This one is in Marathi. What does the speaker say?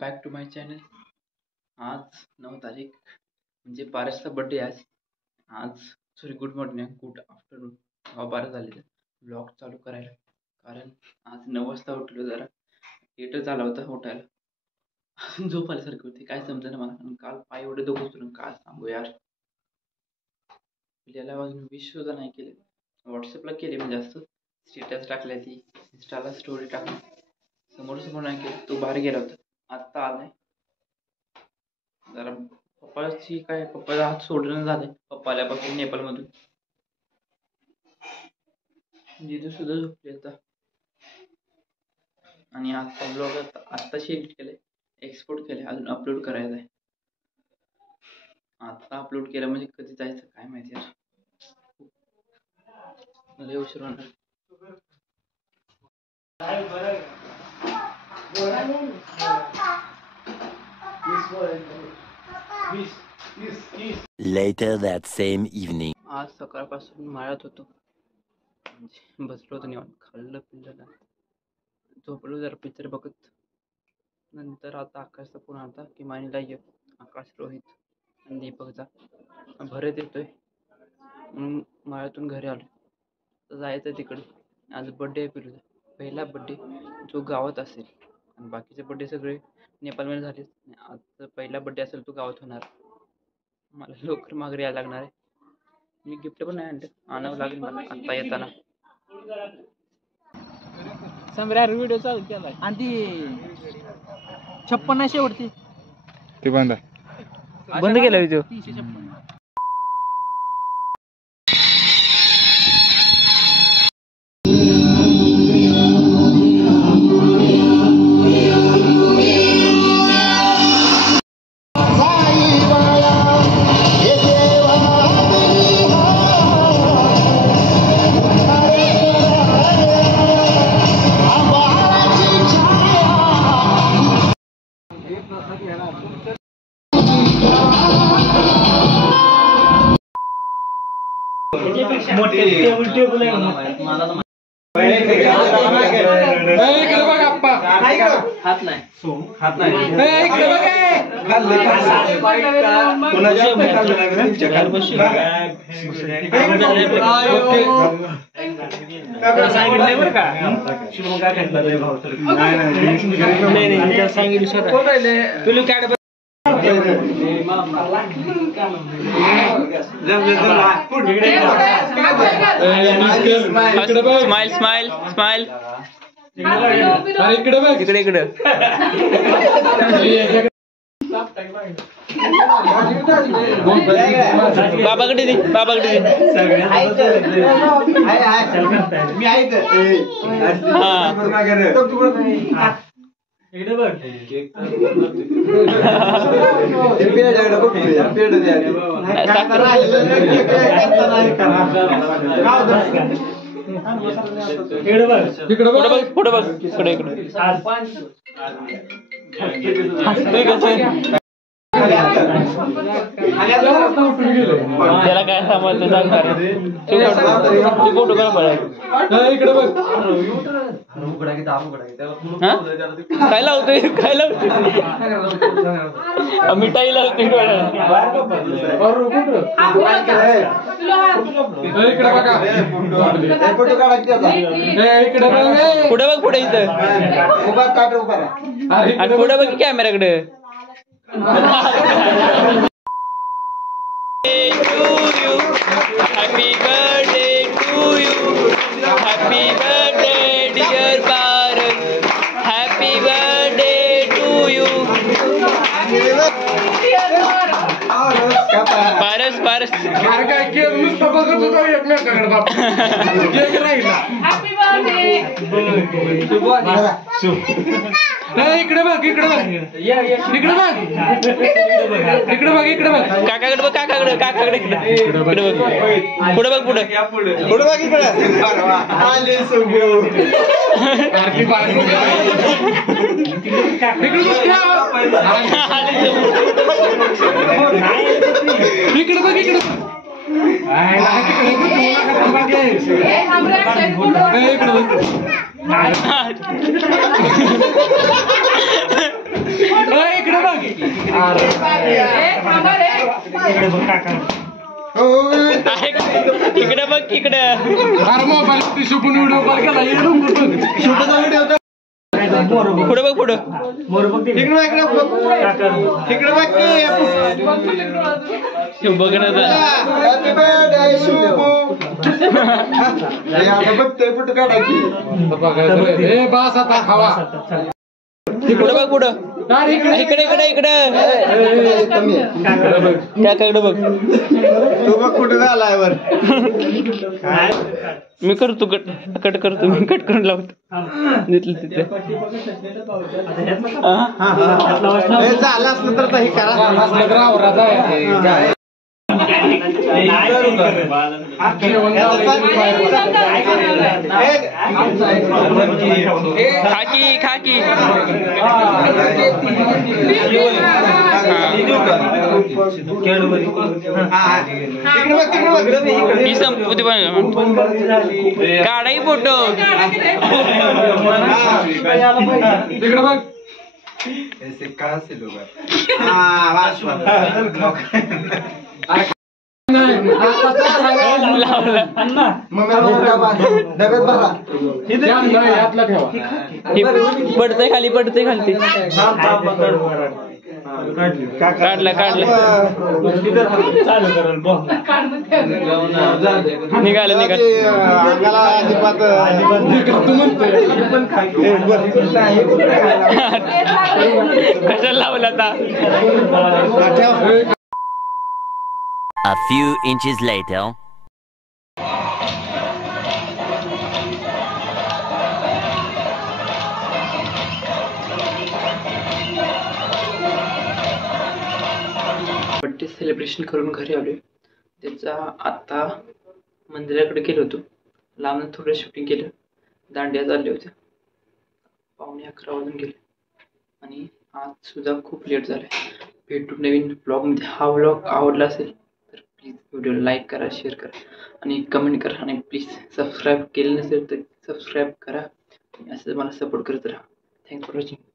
Back to my channel. आज 9 तारीख म्हणजे पारसचा बड्डे. आज sorry good morning, good afternoon, 12 झाले ब्लॉग चालू करायला. कारण आज 9 वाजता उठलो, जरा लेटच झाला होता उठायला. अजून झोप आल्यासारखी होती, काय समजेना मला. आणि काल पाय एवढे दुखत होते, काय सांगू यार. याला अजून विश सुद्धा नाही केले. व्हॉट्सअपला केले मी, जास्त स्टेटस टाकल्या, ती इंस्टाला स्टोरी टाकली. समोर नाही केलं, तो बाहेर गेला होता, आत्ता आलाय. जरा पप्पाची काय, पप्पाचा हात सोडणं झालंय. पप्पा आल्यापासून नेपाळमधून. जिजू सुद्धा झोपले आता. आणि आजचा ब्लॉग आत्ताशी एडिट केले, एक्सपोर्ट केले, अजून अपलोड करायचं आहे. आता अपलोड केलं म्हणजे कधी जायचं काय माहिती यार. लय उशीर होणार. Later that same evening. आज सकाळपासून माळ्यात होतो, बसलो होतो निवांत, खाल्लं पिल्लं, झोपलो जरा पिक्चर बघत. नंतर आता आकाशचा फोन आला की मानीला ये. आकाश, रोहित आणि दीपकचा भरत येतोय म्हणून माळ्यातून घरी आलो. तर जायचं तिकडे. आज बड्डे आहे पिलूचा, पहिला बड्डे जो गावात असेल. आणि बाकीचे बड्डे सगळे नेपाळमध्ये झाले. आज पहिला बड्डे असेल तो गावात होणार. मला लवकर माघारी यायला लागणार आहे. मी गिफ्ट पण नाही आणलं, आणावं लागेल मला आता येताना. सम्राट व्हिडिओ चालू केलाय आणि ती 56 शेवटची ते बंद केला व्हिडिओ. 356. Smile smile smile. इकडे इकडे बाबाकडे दे, बाबाकडे दे. पुढे बघ, इकडे इकडे. त्याला काय सांभाळतो सांगणार. फोटो करा पडायला. इकडे बघ. काय लावतोय, काय लावतोय? मिठाई लावतोय. पुढे बघ, पुढे इथं. आणि पुढे बघ कॅमेराकडे. Happy birthday to you, happy birthday dear Bharat, happy birthday to you. Paras Paras इकडे बघ, इकडे बघ, इकडे बघ, इकडे बघ, इकडे बघ. काकाकडे बघ, काकाकडे, काकाकडे इकडे बघ, पुढे बघ, पुढे पुढे बघ, इकडे इकडे बघ, इकडे इकडे बघ इकडे बघ इकडे. अरे मोबाईल शोपून व्हिडिओ कॉल केला पुढे बघ पुढं. बघ ना बास आता खावा. पुढे बघ पुढं. इकडे इकडे इकडे त्याकडे बघ. तू बघ कुठे झालाय वर. मी करतो कट करतो. मी कट करून लावतो तिथलं तिथे. झालं असलं तर हे करा. खाकी खाकी. ही संपत्ती पण काढाही फोटो. तिकडे बघ. पडतंय खाली पडतंय खालती. काढलं काढलं. निघालं निघालं. कशाला लावलं आता. A few inches later. Birthday celebration करून घरी आलोय. त्याचा आता मंदिराकडे गेलो होतो. लांब थोडं शूटिंग केलं. दांड्या चालल्या होत्या. 11:15 वाजून गेले आणि आज सुद्धा खूप लेट झालाय. भेटू नवीन ब्लॉगमध्ये. हा ब्लॉग आवडला असेल तर प्लीज व्हिडिओ लाईक करा, शेअर करा आणि कमेंट करा. आणि प्लीज सबस्क्राईब केलं नसेल तर सबस्क्राईब करा. असं मला सपोर्ट करत राहा. Thanks for watching.